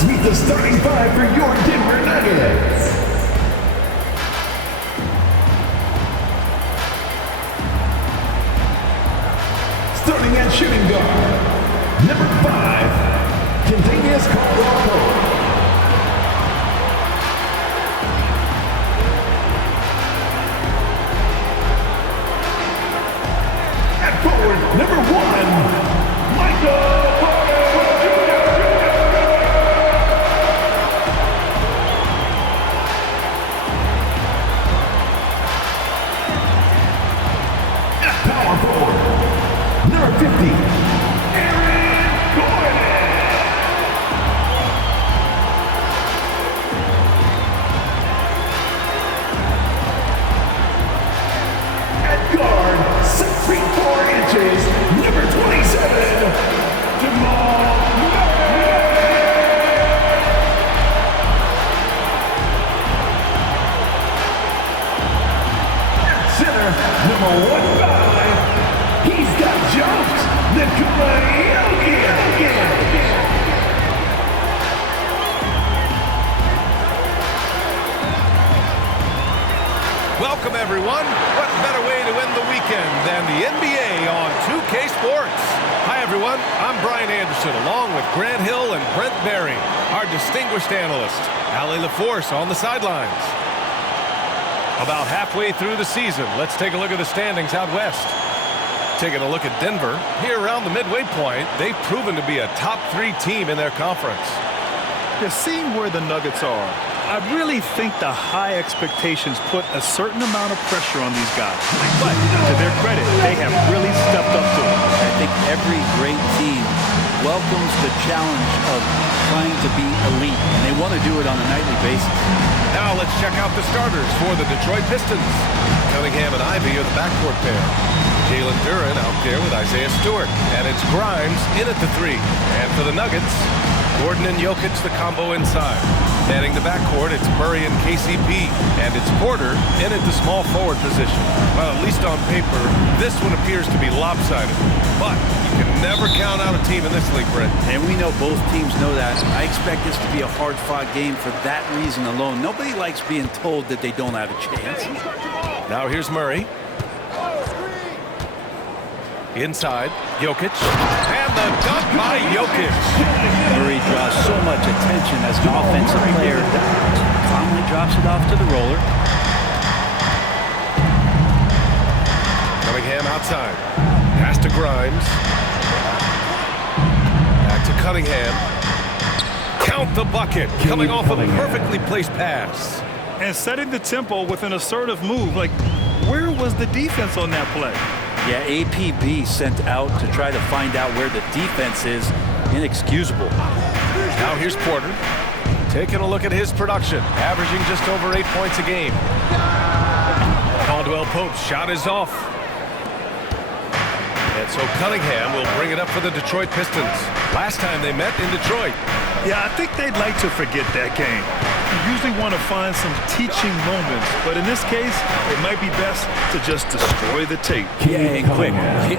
Let's meet the starting five for your Denver Nuggets. Starting at shooting guard, number 5, Contagious Caldwell-Pope. At forward, number 1, Michael Porter Jr. At power forward, number 50, Aaron Gordon. At guard, 6 feet 4 inches, number 27, Jamal Murray. At center, number 15, he's got jumps. Nikola Jokic. Welcome, everyone. What better way to end the weekend than the NBA on 2K Sports? Hi, everyone. I'm Brian Anderson, along with Grant Hill and Brent Berry, our distinguished analyst, Allie LaForce on the sidelines. About halfway through the season, let's take a look at the standings out west. Taking a look at Denver, here around the midway point, they've proven to be a top 3 team in their conference. You're seeing where the Nuggets are. I really think the high expectations put a certain amount of pressure on these guys. But to their credit, they have really stepped up to it. I think every great team welcomes the challenge of trying to be elite, and they want to do it on a nightly basis. Now let's check out the starters for the Detroit Pistons. Cunningham and Ivy are the backcourt pair. Jalen Duren out there with Isaiah Stewart. And it's Grimes in at the 3. And for the Nuggets, Gordon and Jokic, the combo inside. Manning the backcourt, it's Murray and KCP. And it's Porter in at the small forward position. Well, at least on paper, this one appears to be lopsided. But you can never count out a team in this league, Brent. And we know both teams know that. I expect this to be a hard-fought game for that reason alone. Nobody likes being told that they don't have a chance. Now here's Murray. Inside, Jokic, and the dunk by Jokic. Murray draws so much attention as an offensive player. Calmly drops it off to the roller. Cunningham outside. Pass to Grimes. Back to Cunningham. Count the bucket. Coming off a perfectly placed pass. And setting the tempo with an assertive move. Like, where was the defense on that play? Yeah, APB sent out to try to find out where the defense is. Inexcusable. Now here's Porter. Taking a look at his production. Averaging just over 8 points a game. Caldwell-Pope's shot is off. And so Cunningham will bring it up for the Detroit Pistons. Last time they met in Detroit. Yeah, I think they'd like to forget that game. You usually want to find some teaching moments, but in this case, it might be best to just destroy the tape. Yeah, and quick,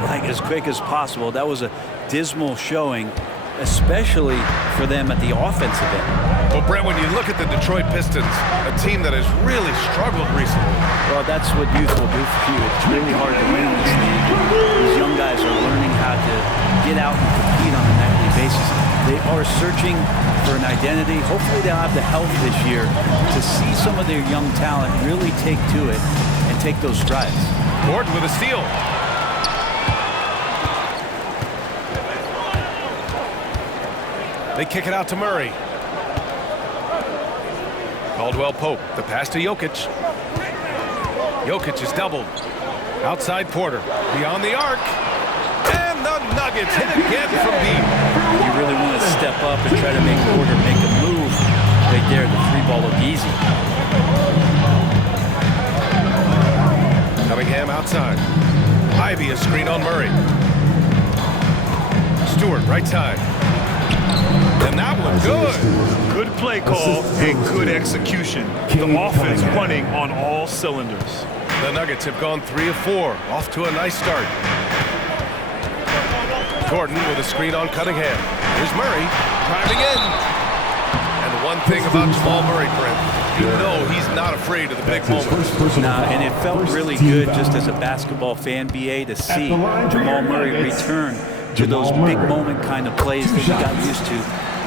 like as quick as possible. That was a dismal showing, especially for them at the offensive end. Well, Brent, when you look at the Detroit Pistons, a team that has really struggled recently. Well, that's what youth will do for you. It's really hard to win in this league. These young guys are learning how to get out and compete on a nightly basis. They are searching for an identity. Hopefully they'll have the health this year to see some of their young talent really take to it and take those strides. Gordon with a steal. They kick it out to Murray. Caldwell-Pope, the pass to Jokic. Jokic is doubled. Outside Porter, beyond the arc. And the Nuggets hit again from deep. You really want to step up and try to make Porter make a move. Right there, the 3-ball looked easy. Cunningham outside. Ivy a screen on Murray. Stewart right side. And that one good. Good play call and good execution. The offense running on all cylinders. The Nuggets have gone 3 of 4. Off to a nice start. Gordon with a screen on Cunningham. Here's Murray driving in. one thing about Jamal Murray, Brent. You know he's not afraid of the big moments. Nah, and it felt really good just as a basketball fan, BA, to see Jamal Murray return to those big moment kind of plays that he got used to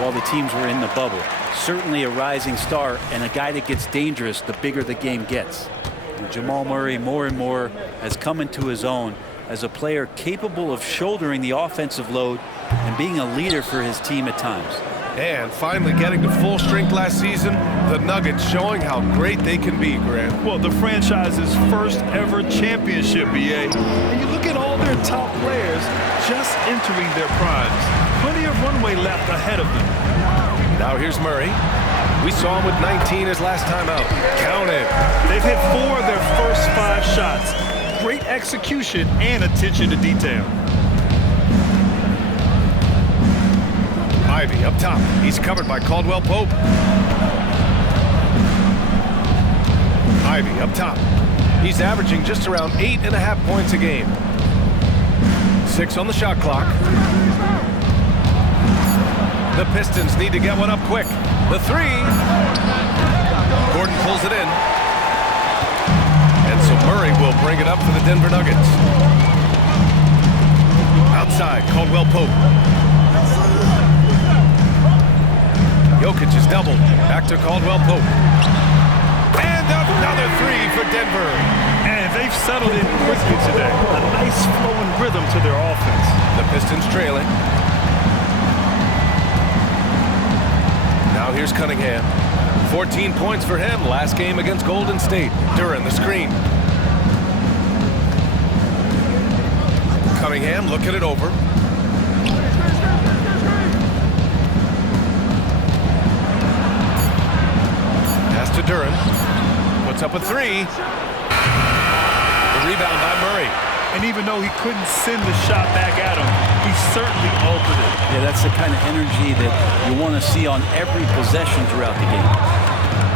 while the teams were in the bubble. Certainly a rising star and a guy that gets dangerous the bigger the game gets. And Jamal Murray more and more has come into his own as a player capable of shouldering the offensive load and being a leader for his team at times. And finally getting to full strength last season, the Nuggets showing how great they can be, Grant. Well, the franchise's first ever championship, BA. And you look at all their top players just entering their primes. Plenty of runway left ahead of them. Now here's Murray. We saw him with 19 his last time out. Count it. They've hit 4 of their first 5 shots. Great execution and attention to detail. Ivy up top. He's covered by Caldwell Pope. Ivy up top. He's averaging just around 8.5 points a game. 6 on the shot clock. The Pistons need to get one up quick. The 3. Gordon pulls it in. And so Murray will bring it up for the Denver Nuggets. Outside, Caldwell Pope. Jokic is doubled. Back to Caldwell Pope. And another 3 for Denver. And they've settled in quickly today. A nice flowing rhythm to their offense. The Pistons trailing. Now here's Cunningham. 14 points for him last game against Golden State. Duran the screen. Cunningham looking it over. Pass to Duran. Puts up a 3. The rebound by Murray. And even though he couldn't send the shot back at him, he certainly altered it. Yeah, that's the kind of energy that you want to see on every possession throughout the game.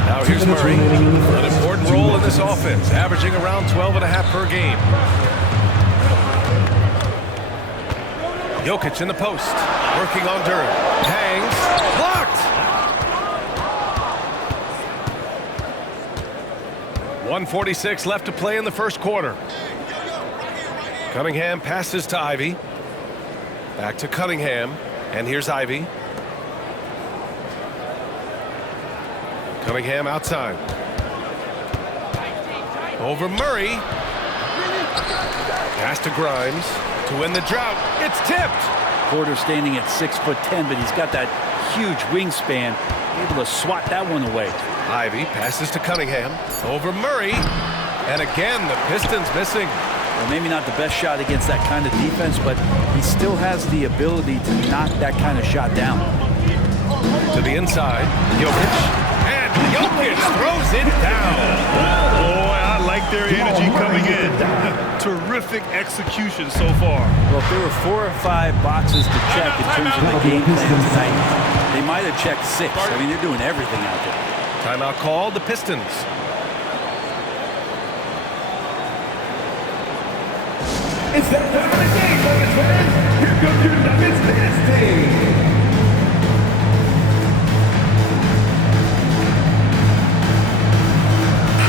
Now here's Murray. An important role in this offense, averaging around 12.5 per game. Jokic in the post, working on Duran. Hangs, blocked! 1:46 left to play in the first quarter. Cunningham passes to Ivy. Back to Cunningham, and here's Ivy. Cunningham outside. Over Murray. Pass to Grimes to win the drought. It's tipped. Porter standing at 6'10", but he's got that huge wingspan, able to swat that one away. Ivy passes to Cunningham. Over Murray. And again, the Pistons missing. Well, maybe not the best shot against that kind of defense, but he still has the ability to knock that kind of shot down. To the inside, Jokic. And Jokic throws it down. Boy, I like their energy coming in. Terrific execution so far. Well, if there were 4 or 5 boxes to check in terms of the game plan tonight, they might have checked 6. I mean, they're doing everything out there. Timeout called, the Pistons. It's that time of the game, Nuggets fans. Here comes your Nuggets dance team.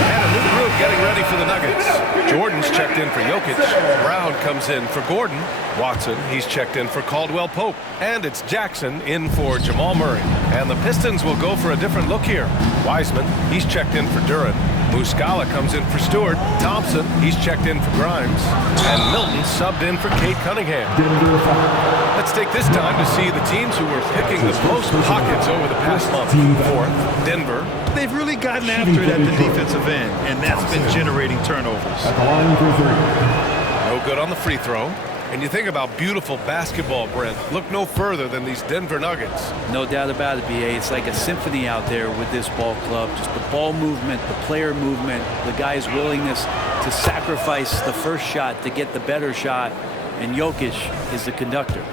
And a new group getting ready for the Nuggets. Jordan's checked in for Jokic. Brown comes in for Gordon. Watson, he's checked in for Caldwell Pope. And it's Jackson in for Jamal Murray. And the Pistons will go for a different look here. Wiseman, he's checked in for Duran. Muscala comes in for Stewart. Thompson, he's checked in for Grimes. And Milton subbed in for Cade Cunningham. Let's take this time to see the teams who were picking the most pockets over the past month. Fourth, Denver. They've really gotten after it at the defensive end, and that's been generating turnovers. At the line for 3. No good on the free throw. And you think about beautiful basketball, Brent. Look no further than these Denver Nuggets. No doubt about it, BA. It's like a symphony out there with this ball club. Just the ball movement, the player movement, the guy's willingness to sacrifice the first shot to get the better shot. And Jokic is the conductor.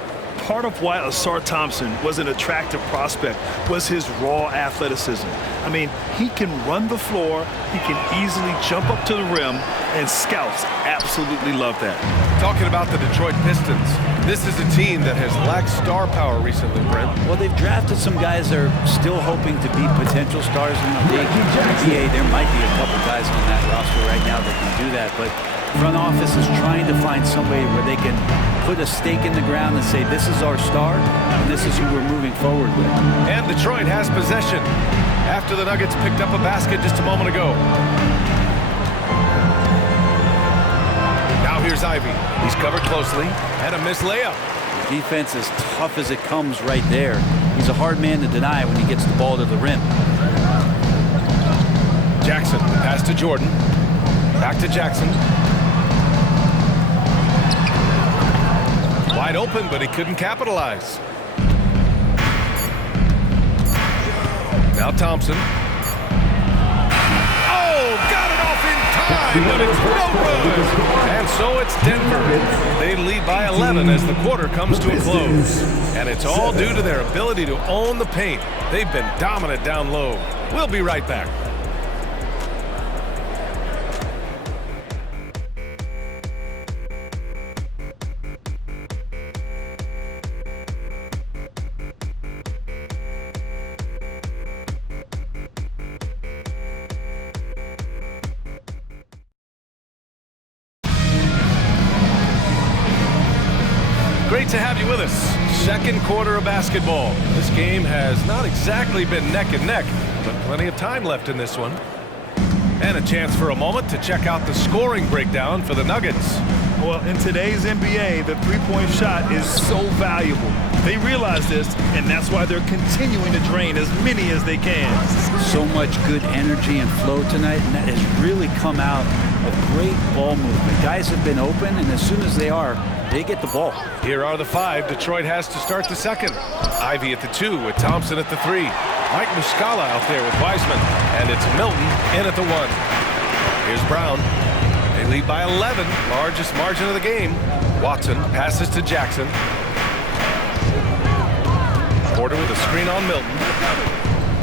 part of why Asar Thompson was an attractive prospect was his raw athleticism. I mean, he can run the floor, he can easily jump up to the rim, and scouts absolutely love that. Talking about the Detroit Pistons, this is a team that has lacked star power recently, Brent. Well, they've drafted some guys that are still hoping to be potential stars in the league. NBA, there might be a couple guys on that roster right now that can do that, but front office is trying to find somebody where they can put a stake in the ground and say, this is our star, and this is who we're moving forward with. And Detroit has possession after the Nuggets picked up a basket just a moment ago. Now here's Ivy. He's covered closely, and a missed layup. Defense is tough as it comes right there. He's a hard man to deny when he gets the ball to the rim. Jackson, pass to Jordan. Back to Jackson. Wide open, but he couldn't capitalize. Now Thompson. Oh, got it off in time, but it's no good. And so it's Denver. They lead by 11 as the quarter comes to a close. And it's all due to their ability to own the paint. They've been dominant down low. We'll be right back. Great to have you with us. Second quarter of basketball. This game has not exactly been neck and neck, but plenty of time left in this one. And a chance for a moment to check out the scoring breakdown for the Nuggets. Well, in today's NBA, the three-point shot is so valuable. They realize this, and that's why they're continuing to drain as many as they can. So much good energy and flow tonight, and that has really come out of great ball movement. Guys have been open, and as soon as they are, they get the ball. Here are the five Detroit has to start the second. Ivy at the 2 with Thompson at the 3. Mike Muscala out there with Wiseman, and it's Milton in at the 1. Here's Brown. They lead by 11, largest margin of the game. Watson passes to Jackson. Porter with a screen on Milton.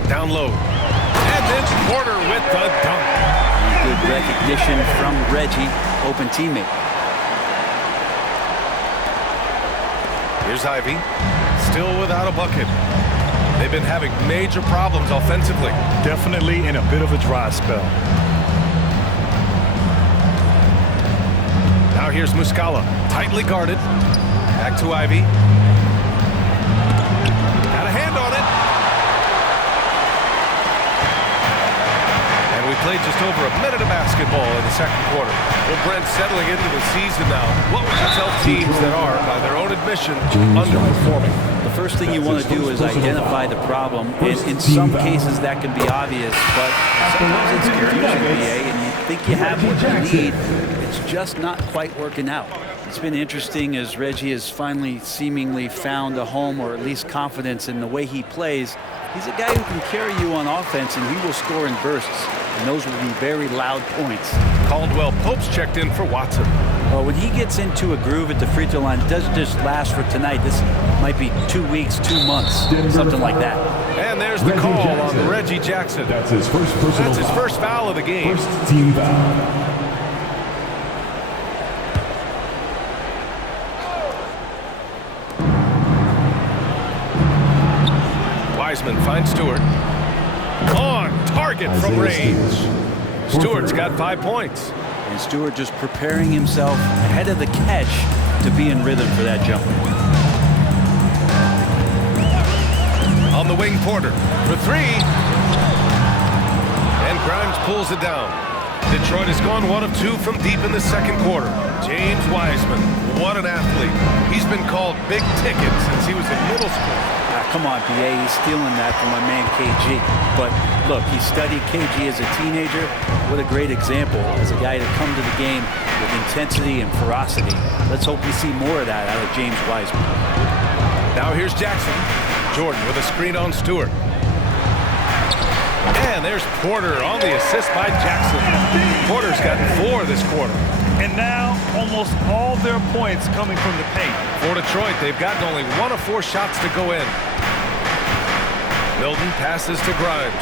Down low. And then Porter with the dunk. Good recognition from Reggie, open teammate. Here's Ivy, still without a bucket. They've been having major problems offensively. Definitely in a bit of a dry spell. Now here's Muscala, tightly guarded. Back to Ivy. Got a hand on it. And we played just over a minute of basketball in the second quarter. Well, Brent, settling into the season now, what would you tell teams that are, by their own admission, underperforming? The first thing you want to do is identify the problem. And in some cases, that can be obvious, but sometimes it's confusing, BA, and you think you have what you need. It's just not quite working out. It's been interesting as Reggie has finally seemingly found a home, or at least confidence in the way he plays. He's a guy who can carry you on offense, and he will score in bursts. And those will be very loud points. Caldwell Pope's checked in for Watson. Well, when he gets into a groove at the free throw line, it doesn't just last for tonight. This might be 2 weeks, 2 months, something like that. And there's the call on Reggie Jackson. That's his first personal That's his first foul of the game. First team foul. Wiseman finds Stewart. On target from range. Stewart's got 5 points. And Stewart just preparing himself ahead of the catch to be in rhythm for that jump. On the wing, Porter for 3. And Grimes pulls it down. Detroit has gone 1 of 2 from deep in the second quarter. James Wiseman, what an athlete. He's been called big ticket since he was in middle school. Come on, BA, he's stealing that from my man KG. But look, he studied KG as a teenager. What a great example as a guy to come to the game with intensity and ferocity. Let's hope we see more of that out of James Wiseman. Now here's Jackson. Jordan with a screen on Stewart. And there's Porter on the assist by Jackson. Porter's gotten 4 this quarter. And now almost all their points coming from the paint. For Detroit, they've gotten only 1 of 4 shots to go in. Milton passes to Grimes.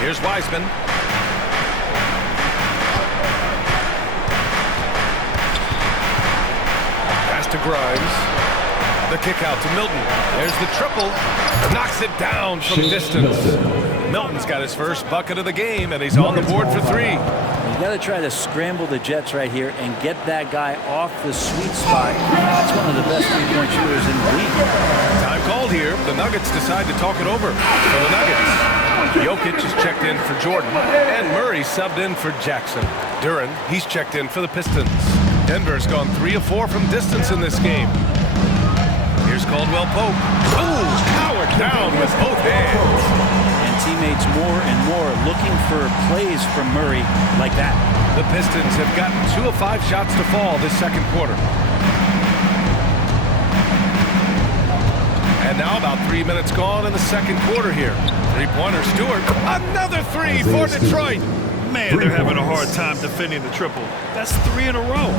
Here's Wiseman. Pass to Grimes. The kick out to Milton. There's the triple. Knocks it down from distance. Milton's got his first bucket of the game, and he's on the board for 3. You got to try to scramble the Jets right here and get that guy off the sweet spot. That's one of the best three-point shooters in the league. Time called here. The Nuggets decide to talk it over. For the Nuggets, Jokic is checked in for Jordan, and Murray subbed in for Jackson. Duran, he's checked in for the Pistons. Denver's gone 3 of 4 from distance in this game. Here's Caldwell Pope. Ooh, powered down with both hands. And teammates more and more looking for plays from Murray like that. The Pistons have gotten 2 of 5 shots to fall this second quarter. And now about 3 minutes gone in the second quarter here. Three-pointer Stewart. Another 3 for Detroit. Man, they're having a hard time defending the triple. That's 3 in a row.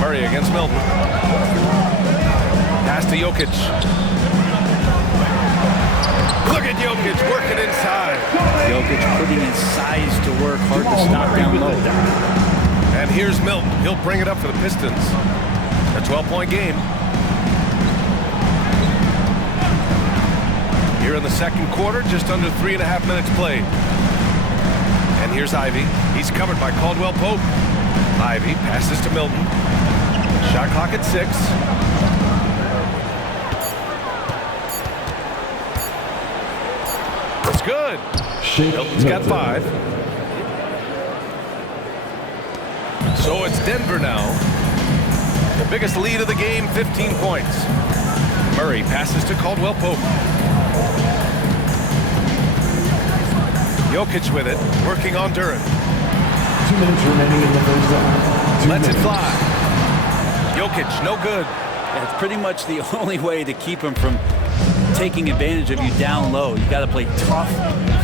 Murray against Milton. Pass to Jokic. Look at Jokic working inside. Jokic putting his size to work, hard to stop down low. And here's Milton. He'll bring it up for the Pistons. A 12-point game. Here in the second quarter, just under 3.5 minutes played. And here's Ivy. He's covered by Caldwell Pope. Ivy passes to Milton. Shot clock at 6. That's good. Milton's got 5. So it's Denver now. The biggest lead of the game, 15 points. Murray passes to Caldwell Pope. Jokic with it, working on Duran. 2 minutes remaining in the first half. Lets it fly. Jokic, no good. That's pretty much the only way to keep him from taking advantage of you down low. You got to play tough,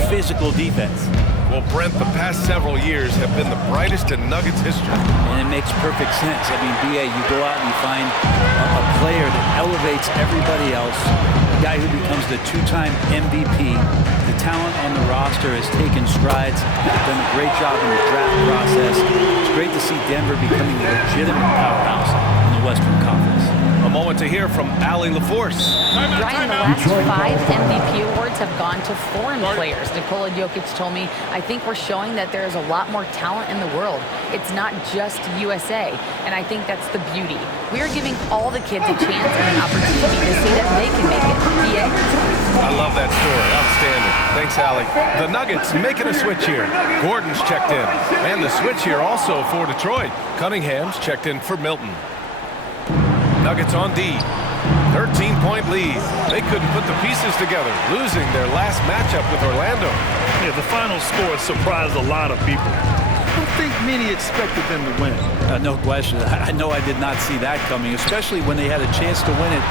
physical defense. Well, Brent, the past several years have been the brightest in Nuggets history. And it makes perfect sense. I mean, BA, you go out and you find a player that elevates everybody else, a guy who becomes the 2-time MVP. The talent on the roster has taken strides, done a great job in the draft process. It's great to see Denver becoming a legitimate powerhouse in the Western Conference. A moment to hear from Allie LaForce. Brian, the last 5 MVP awards have gone to foreign players. Nikola Jokic told me, I think we're showing that there's a lot more talent in the world. It's not just USA. And I think that's the beauty. We are giving all the kids a chance and an opportunity to see that they can make it. I love that story. Outstanding. Thanks, Allie. The Nuggets making a switch here. Gordon's checked in. And the switch here also for Detroit. Cunningham's checked in for Milton. Nuggets on D. 13-point lead. They couldn't put the pieces together, losing their last matchup with Orlando. Yeah, the final score surprised a lot of people. I don't think many expected them to win. No question. I know I did not see that coming, especially when they had a chance to win it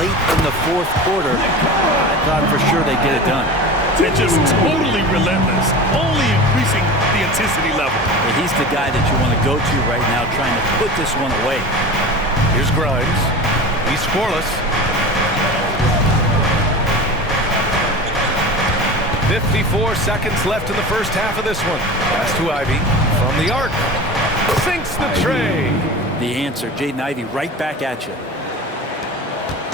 late in the fourth quarter. I thought for sure they'd get it done. They're just totally relentless, only increasing the intensity level. Well, he's the guy that you want to go to right now, trying to put this one away. Here's Grimes. He's scoreless. 54 seconds left in the first half of this one. Pass to Ivy from the arc. Sinks the tray. The answer, Jaden Ivey, right back at you.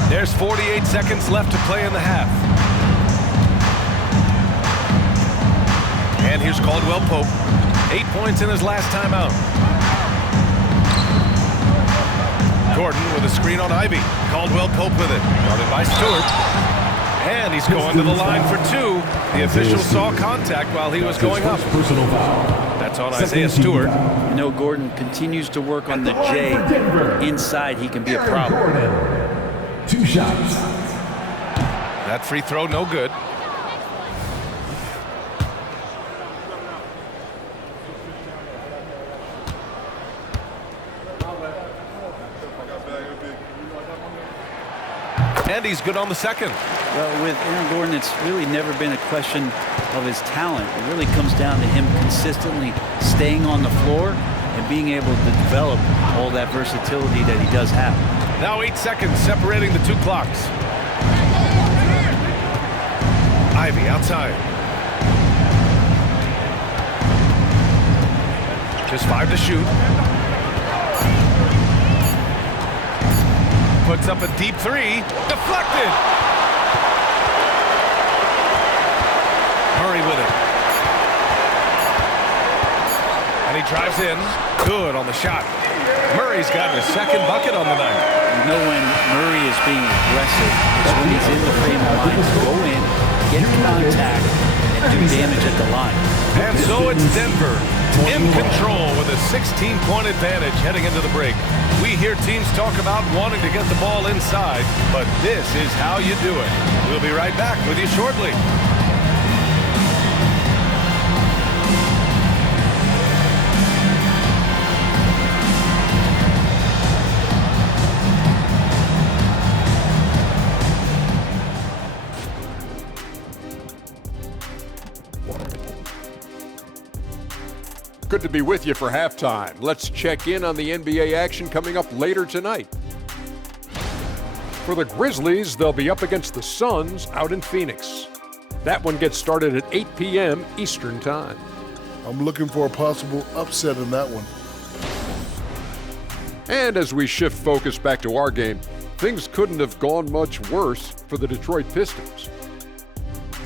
There's 48 seconds left to play in the half. And here's Caldwell Pope. 8 points in his last time out. Gordon with a screen on Ivy. Caldwell Pope with it. Guarded by Stewart. And he's going to the line for 2. The official saw contact while he was going up. Personal foul. That's on Isaiah Stewart. You know, Gordon continues to work on the J. Inside, he can be a problem. 2 shots. That free throw, no good. And he's good on the second. Well, with Aaron Gordon, it's really never been a question of his talent. It really comes down to him consistently staying on the floor and being able to develop all that versatility that he does have. Now 8 seconds separating the two clocks. Ivy outside. Just 5 to shoot. Puts up a deep 3. Deflected. Murray with it. And he drives in. Good on the shot. Murray's gotten his second bucket on the night. You know when Murray is being aggressive, it's when he's in the frame of mind to go in, get contact, and do damage at the line. And so it's Denver in control with a 16-point advantage heading into the break. We hear teams talk about wanting to get the ball inside, but this is how you do it. We'll be right back with you shortly. Good to be with you for halftime. Let's check in on the NBA action coming up later tonight. For the Grizzlies, they'll be up against the Suns out in Phoenix. That one gets started at 8 p.m. Eastern Time. I'm looking for a possible upset in that one. And as we shift focus back to our game, things couldn't have gone much worse for the Detroit Pistons.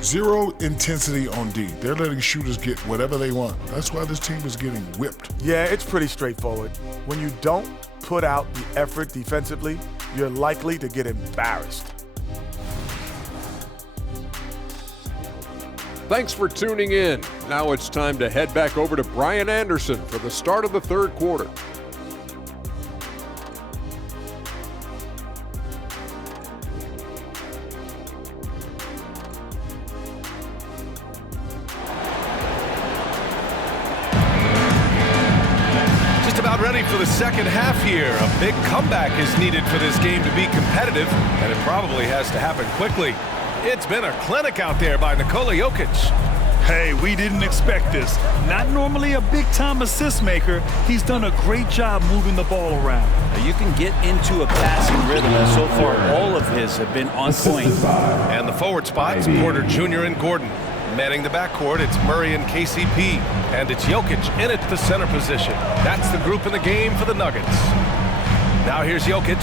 Zero intensity on D. They're letting shooters get whatever they want. That's why this team is getting whipped. Yeah, it's pretty straightforward. When you don't put out the effort defensively, you're likely to get embarrassed. Thanks for tuning in. Now it's time to head back over to Brian Anderson for the start of the third quarter. Ready for the second half here. A big comeback is needed for this game to be competitive, and it probably has to happen quickly. It's been a clinic out there by Nikola Jokic. Hey, we didn't expect this. Not normally a big-time assist maker. He's done a great job moving the ball around. You can get into a passing rhythm, and so far all of his have been on point. And the forward spots, Porter Jr. and Gordon. Manning the backcourt, it's Murray and KCP. And it's Jokic in at the center position. That's the group in the game for the Nuggets. Now here's Jokic.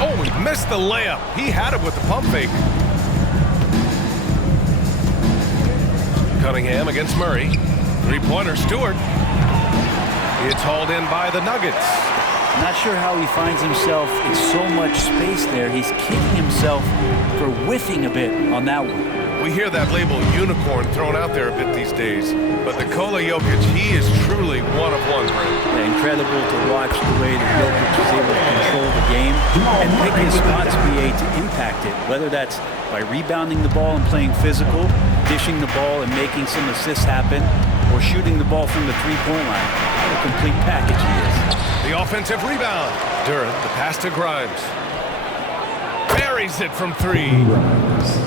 Oh, he missed the layup. He had it with the pump fake. Cunningham against Murray. Three-pointer, Stewart. It's hauled in by the Nuggets. Not sure how he finds himself in so much space there. He's kicking himself for whiffing a bit on that one. We hear that label unicorn thrown out there a bit these days, but Nikola Jokic, he is truly one of one. Yeah, incredible to watch the way that Jokic is able to control the game and pick his spots to impact it, whether that's by rebounding the ball and playing physical, dishing the ball and making some assists happen, or shooting the ball from the three-point line. What a complete package he is. The offensive rebound. Durant, the pass to Grimes. Buries it from three.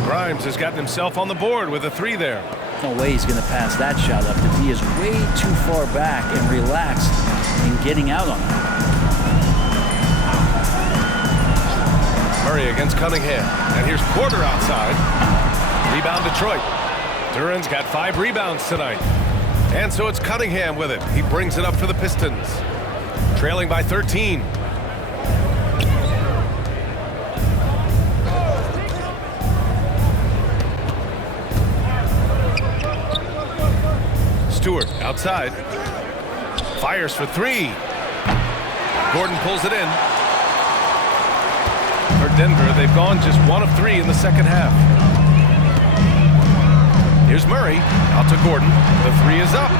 Grimes has gotten himself on the board with a three there. No way he's going to pass that shot up. He is way too far back and relaxed in getting out on it. Murray against Cunningham. And here's Porter outside. Rebound Detroit. Durant's got 5 rebounds tonight. And so it's Cunningham with it. He brings it up for the Pistons. Trailing by 13. Stewart outside. Fires for 3. Gordon pulls it in. For Denver, they've gone just 1 of 3 in the second half. Here's Murray, out to Gordon. The 3 is up.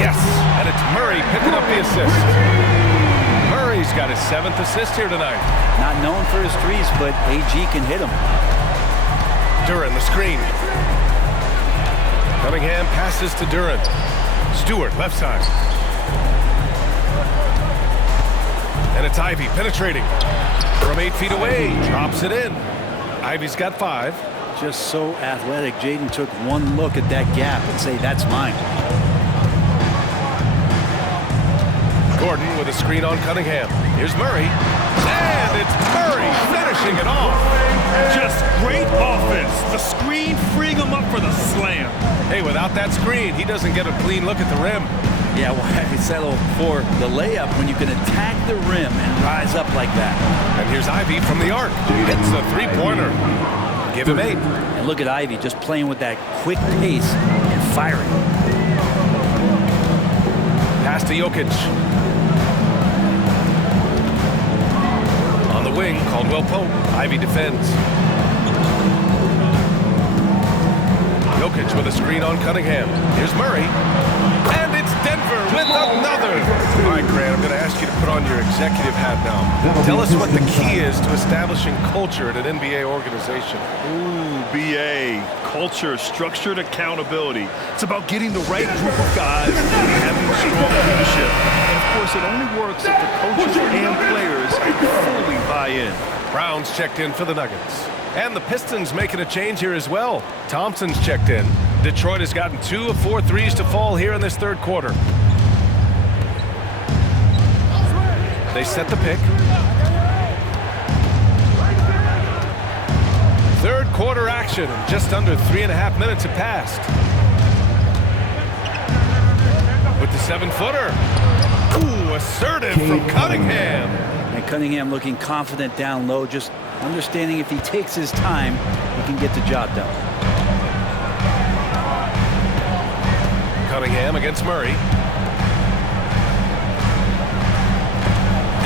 Yes, and it's Murray picking up the assist. Murray's got his 7th assist here tonight. Not known for his threes, but AG can hit him. Durant, the screen. Cunningham passes to Durant. Stewart, left side. And it's Ivy penetrating from 8 feet away. Drops it in. Ivy's got 5. Just so athletic. Jaden took one look at that gap and say, that's mine. Gordon with a screen on Cunningham. Here's Murray. And it's Murray finishing it off. Just great offense. The screen freeing him up for the slam. Hey, without that screen, he doesn't get a clean look at the rim. Yeah, why settle for the layup when you can attack the rim and rise up like that? And here's Ivy from the arc. Hits the three-pointer. Give him 8. And look at Ivy just playing with that quick pace and firing. Pass to Jokic. On the wing, Caldwell Pope. Ivy defends. Jokic with a screen on Cunningham. Here's Murray. And it's Denver with another. All right, Grant, I'm going to ask you to put on your executive hat now. Tell us what the key is to establishing culture at an NBA organization. Ooh, BA. Culture, structured accountability. It's about getting the right group of guys and having strong leadership. And of course, it only works if the coaches and players fully buy in. Brown's checked in for the Nuggets. And the Pistons making a change here as well. Thompson's checked in. Detroit has gotten 2 of 4 threes to fall here in this third quarter. They set the pick. Third quarter action. Just under 3.5 minutes have passed. With the 7-footer. Ooh, assertive from Cunningham. And Cunningham looking confident down low, just understanding if he takes his time, he can get the job done. Cunningham against Murray.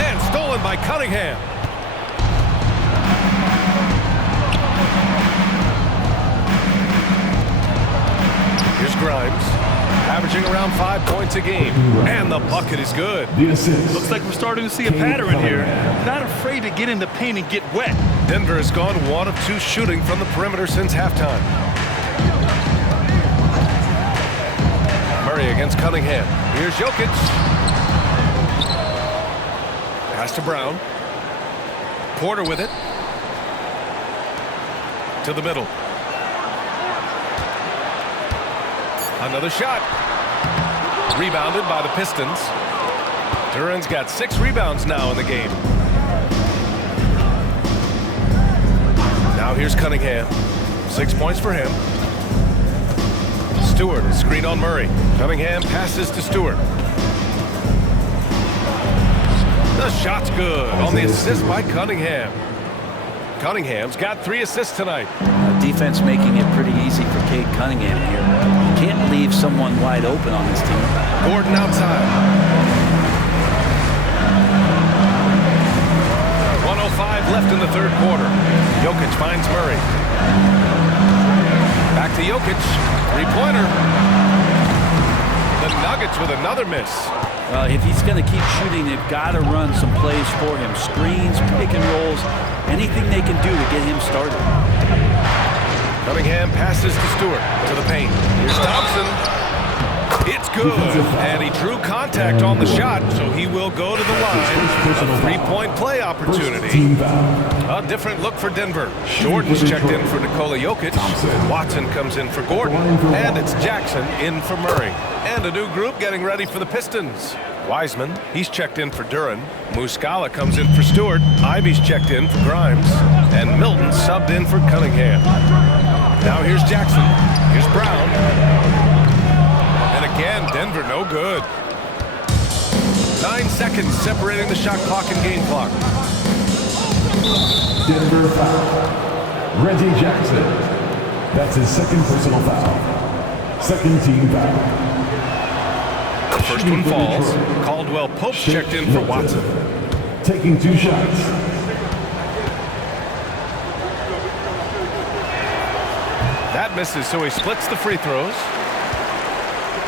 And stolen by Cunningham. Here's Grimes, averaging around 5 points a game. And the bucket is good. Looks like we're starting to see a pattern here. Not afraid to get in the paint and get wet. Denver has gone 1 of 2 shooting from the perimeter since halftime. Murray against Cunningham. Here's Jokic. Pass to Brown. Porter with it. To the middle. Another shot. Rebounded by the Pistons. Duran's got 6 rebounds now in the game. Now here's Cunningham. 6 points for him. Stewart, screen on Murray. Cunningham passes to Stewart. The shot's good on the assist by Cunningham. Cunningham's got 3 assists tonight. Defense making it pretty easy for Cade Cunningham here. You can't leave someone wide open on this team. Gordon outside. 1:05 left in the third quarter. Jokic finds Murray. Back to Jokic. 3-pointer. The Nuggets with another miss. If he's going to keep shooting, they've got to run some plays for him. Screens, pick and rolls, anything they can do to get him started. Cunningham passes to Stewart to the paint. Here's Thompson. It's good. And he drew contact on the shot, so he will go to the line. A 3-point play opportunity. A different look for Denver. Jordan's checked in for Nikola Jokic. Watson comes in for Gordon. And it's Jackson in for Murray. And a new group getting ready for the Pistons. Wiseman, he's checked in for Duran. Muscala comes in for Stewart. Ivy's checked in for Grimes. And Milton subbed in for Cunningham. Now here's Jackson. Here's Brown. And again, Denver no good. 9 seconds separating the shot clock and game clock. Denver foul. Reggie Jackson. That's his second personal foul. Second team foul. The first one falls. Caldwell Pope checked in for Watson. Taking 2 shots. That misses, so he splits the free throws.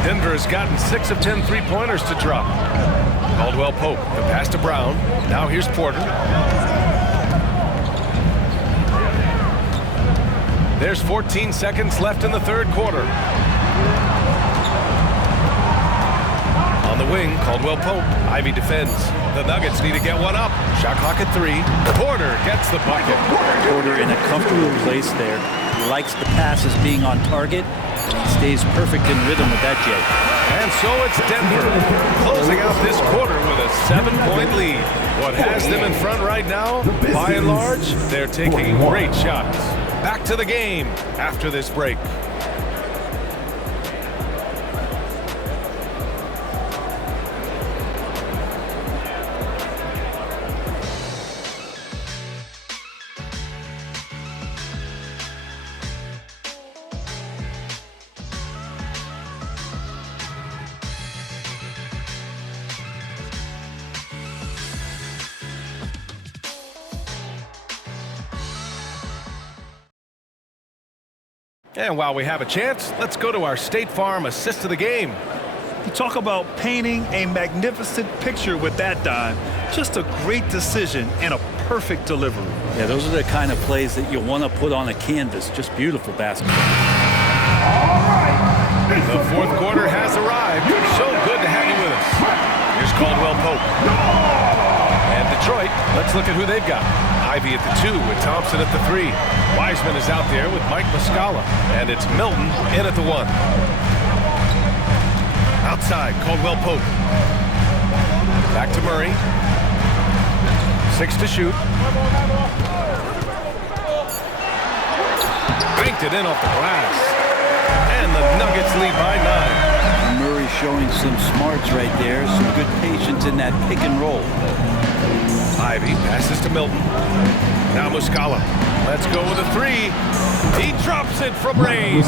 Denver has gotten 6 of 10 3-pointers to drop. Caldwell Pope, the pass to Brown. Now here's Porter. There's 14 seconds left in the third quarter. On the wing, Caldwell Pope. Ivy defends. The Nuggets need to get one up. Shot clock at 3. Porter gets the bucket. Porter in a comfortable place there. He likes the passes being on target. He stays perfect in rhythm with that Jay. And so it's Denver closing out this quarter with a 7-point lead. What has them in front right now, by and large, they're taking great shots. Back to the game after this break. And while we have a chance, let's go to our State Farm assist of the game. You talk about painting a magnificent picture with that dime. Just a great decision and a perfect delivery. Yeah, those are the kind of plays that you want to put on a canvas. Just beautiful basketball. The fourth quarter has arrived. So good to have you with us. Here's Caldwell Pope. And Detroit, let's look at who they've got. Ivy at the 2 with Thompson at the 3. Wiseman is out there with Mike Muscala. And it's Milton in at the 1. Outside, Caldwell Pope. Back to Murray. 6 to shoot. Banked it in off the glass. And the Nuggets lead by 9. Murray showing some smarts right there. Some good patience in that pick and roll. Ivy passes to Milton. Now Muscala. Let's go with a 3. He drops it from range.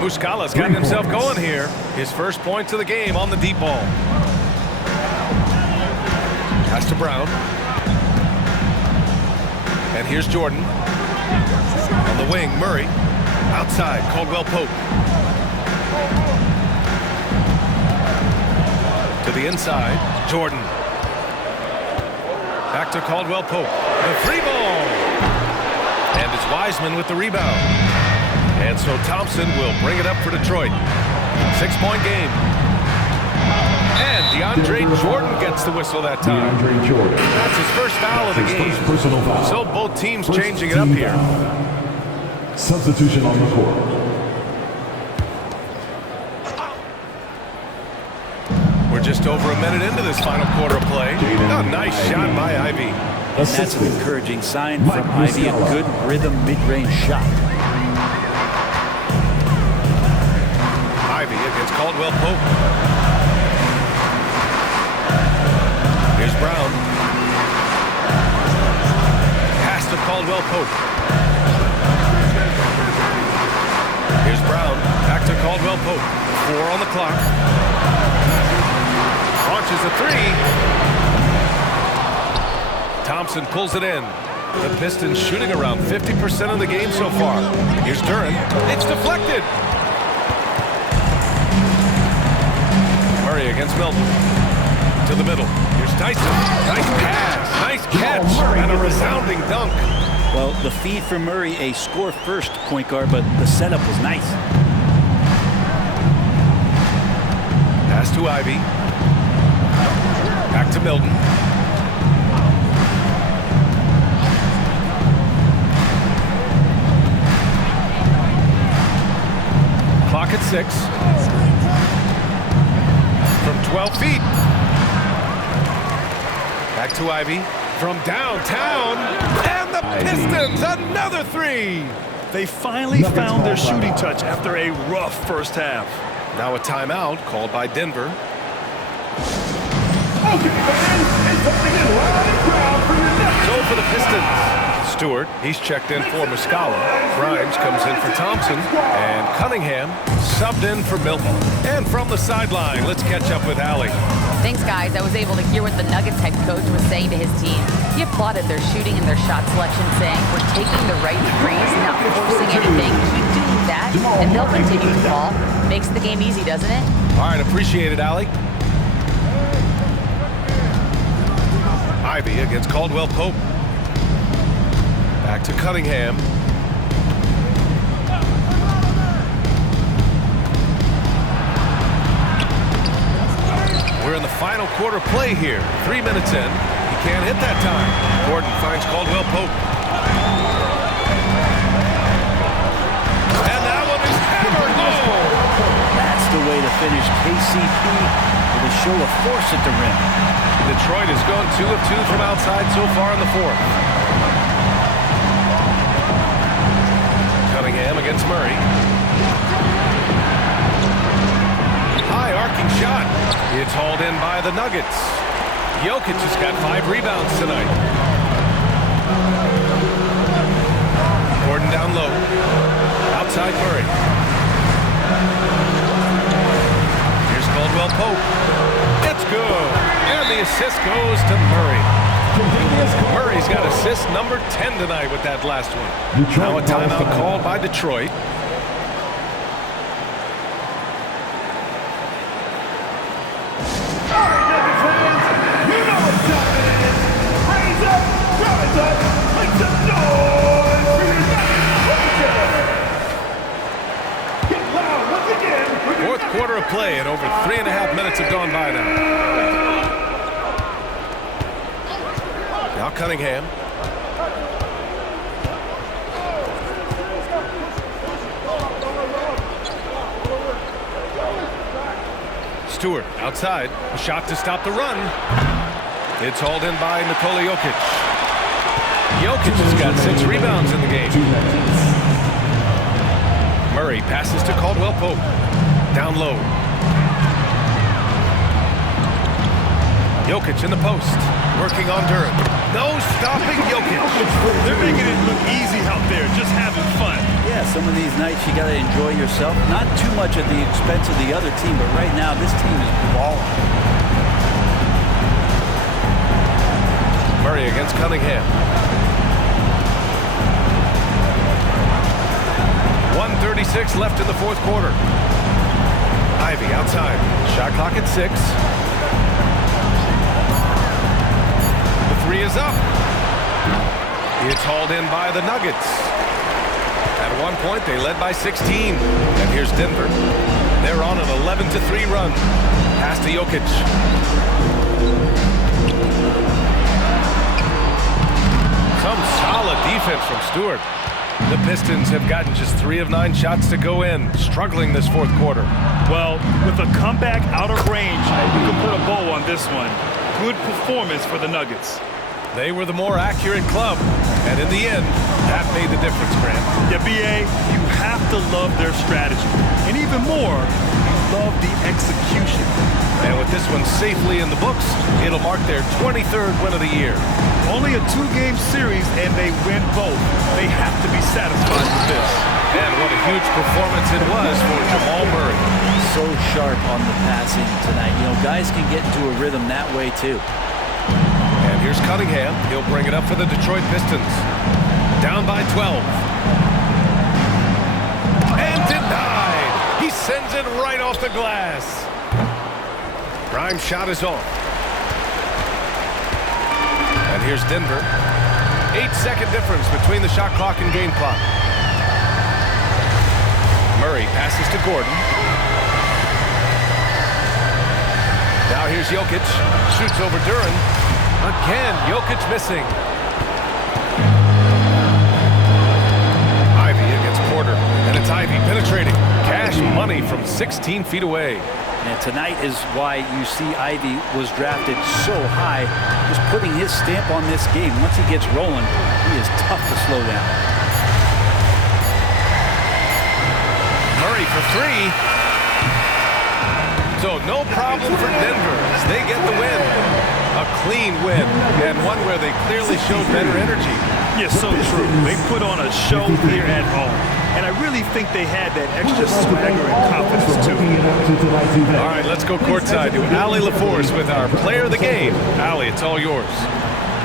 Muscala's gotten himself going here. His first points of the game on the deep ball. Pass to Brown. And here's Jordan. On the wing, Murray. Outside, Caldwell Pope. To the inside, Jordan. Back to Caldwell Pope. The 3 ball. And it's Wiseman with the rebound. And so Thompson will bring it up for Detroit. 6-point game. And DeAndre Jordan gets the whistle that time. DeAndre Jordan. That's his first foul of the game. First personal foul. So both teams First changing it up team here. foul. Substitution on the court. We're just over a minute into this final quarter of play. A nice shot by Ivy. And that's an encouraging sign from Ivy. A good rhythm mid-range shot. Ivy against Caldwell Pope. Here's Brown. Pass to Caldwell Pope. Here's Brown. Back to Caldwell Pope. 4 on the clock. Launches a 3. Thompson pulls it in. The Pistons shooting around 50% of the game so far. Here's Duran. It's deflected. Murray against Milton. To the middle. Here's Tyson. Nice pass. Nice catch. And a resounding dunk. Well, the feed for Murray, a score-first point guard, but the setup was nice. Pass to Ivy. Back to Milton. Clock at 6. From 12 feet. Back to Ivy. From downtown. And the Pistons, another 3. They finally found their shooting touch after a rough first half. Now a timeout called by Denver. So for the Pistons, Stewart, he's checked in for Muscala. Grimes comes in for Thompson. And Cunningham subbed in for Milton. And from the sideline, let's catch up with Allie. Thanks, guys. I was able to hear what the Nuggets head coach was saying to his team. He applauded their shooting and their shot selection, saying, we're taking the right threes, not forcing anything. Keep doing that, and they'll continue to fall. Makes the game easy, doesn't it? All right, appreciate it, Allie. Ivy against Caldwell Pope. Back to Cunningham. We're final quarter play here. 3 minutes in. He can't hit that time. Gordon finds Caldwell Pope. And that one is hammered home. That's the way to finish. KCP with a show of force at the rim. Detroit has gone 2 of 2 from outside so far in the fourth. Cunningham against Murray. High arcing shot. It's hauled in by the Nuggets. Jokic has got 5 rebounds tonight. Gordon down low. Outside Murray. Here's Caldwell Pope. It's good. And the assist goes to Murray. Murray's got assist number 10 tonight with that last one. Now a timeout called by Detroit. Fourth quarter of play, and over 3.5 minutes have gone by now. Now Cunningham. Stewart outside. A shot to stop the run. It's hauled in by Nikola Jokic. Jokic has got 6 rebounds in the game. Murray passes to Caldwell Pope. Down low. Jokic in the post. Working on Durant. No stopping Jokic. They're making it look easy out there, just having fun. Yeah, some of these nights you got to enjoy yourself. Not too much at the expense of the other team, but right now this team is balling. Murray against Cunningham. 1:36 left in the fourth quarter. Ivy outside. Shot clock at 6. The 3 is up. It's hauled in by the Nuggets. At one point, they led by 16. And here's Denver. They're on an 11-3 run. Pass to Jokic. Some solid defense from Stewart. The Pistons have gotten just 3 of 9 shots to go in, struggling this fourth quarter. Well, with a comeback out of range, you can put a bow on this one. Good performance for the Nuggets. They were the more accurate club, and in the end, that made the difference, Grant. Yeah, B.A., you have to love their strategy. And even more, you love the execution. And with this one safely in the books, it'll mark their 23rd win of the year. Only a 2-game series, and they win both. They have to be satisfied with this. And what a huge performance it was for Jamal Murray. So sharp on the passing tonight. You know, guys can get into a rhythm that way, too. And here's Cunningham. He'll bring it up for the Detroit Pistons. Down by 12. And denied. He sends it right off the glass. Prime shot is off. And here's Denver. 8-second difference between the shot clock and game clock. Murray passes to Gordon. Now here's Jokic. Shoots over Durant. Again, Jokic missing. Ivy against Porter. And it's Ivy penetrating. Cash money from 16 feet away. And tonight is why you see Ivy was drafted so high, just putting his stamp on this game. Once he gets rolling, he is tough to slow down. Murray for 3. So no problem for Denver as they get the win. A clean win, and one where they clearly showed better energy. Yes, so true. They put on a show here at home. And I really think they had that extra swagger and confidence, too. All right, let's go courtside to Allie LaForce with our player of the game. Allie, it's all yours.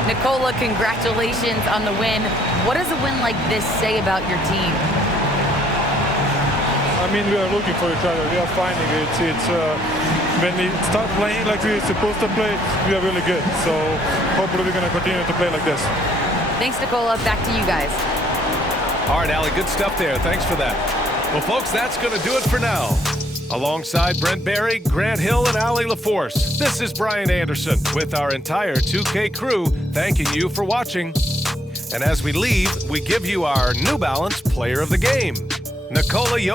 Nikola, congratulations on the win. What does a win like this say about your team? I mean, we are looking for each other. We are finding it. When we start playing like we're supposed to play, we are really good. So hopefully we're going to continue to play like this. Thanks, Nikola. Back to you guys. All right, Allie, good stuff there. Thanks for that. Well, folks, that's going to do it for now. Alongside Brent Barry, Grant Hill, and Allie LaForce, this is Brian Anderson with our entire 2K crew thanking you for watching. And as we leave, we give you our New Balance Player of the Game, Nikola Jokic.